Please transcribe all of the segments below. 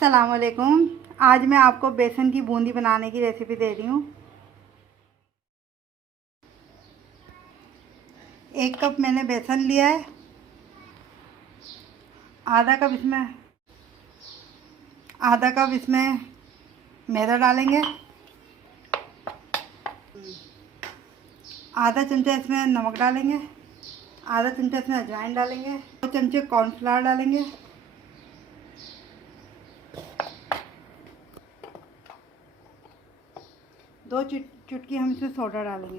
अस्सलामुअलैकुम। आज मैं आपको बेसन की बूंदी बनाने की रेसिपी दे रही हूँ। 1 कप मैंने बेसन लिया है। आधा कप इसमें मैदा डालेंगे। आधा चमचा इसमें नमक डालेंगे। आधा चमचा इसमें अजवाइन डालेंगे। 2 चमचे कॉर्नफ्लावर डालेंगे। 2 चुटकी हम इसमें सोडा डालेंगे।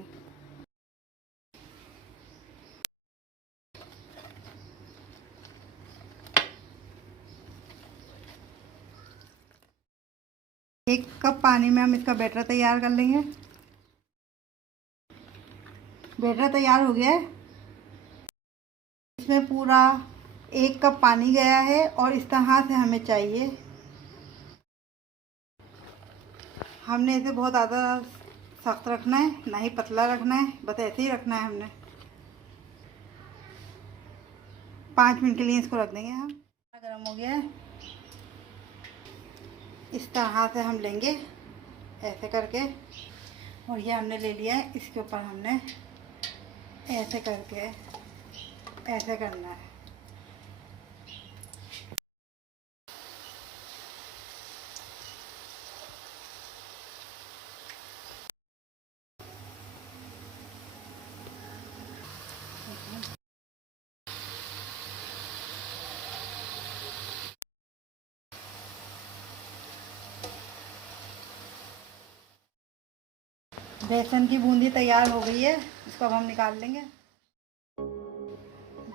एक कप पानी में हम इसका बैटर तैयार कर लेंगे। बैटर तैयार हो गया है। इसमें पूरा 1 कप पानी गया है और इस तरह से हमें चाहिए। हमने इसे बहुत ज़्यादा सख्त रखना है, ना ही पतला रखना है, बस ऐसे ही रखना है हमने। 5 मिनट के लिए इसको रख देंगे हम। गर्म हो गया है। इस तरह से हम लेंगे ऐसे करके, और ये हमने ले लिया है। इसके ऊपर हमने ऐसे करके ऐसे करना है। बेसन की बूंदी तैयार हो गई है। इसको अब हम निकाल लेंगे।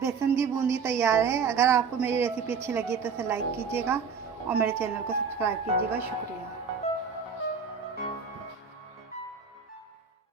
बेसन की बूंदी तैयार है। अगर आपको मेरी रेसिपी अच्छी लगी तो इसे लाइक कीजिएगा और मेरे चैनल को सब्सक्राइब कीजिएगा। शुक्रिया।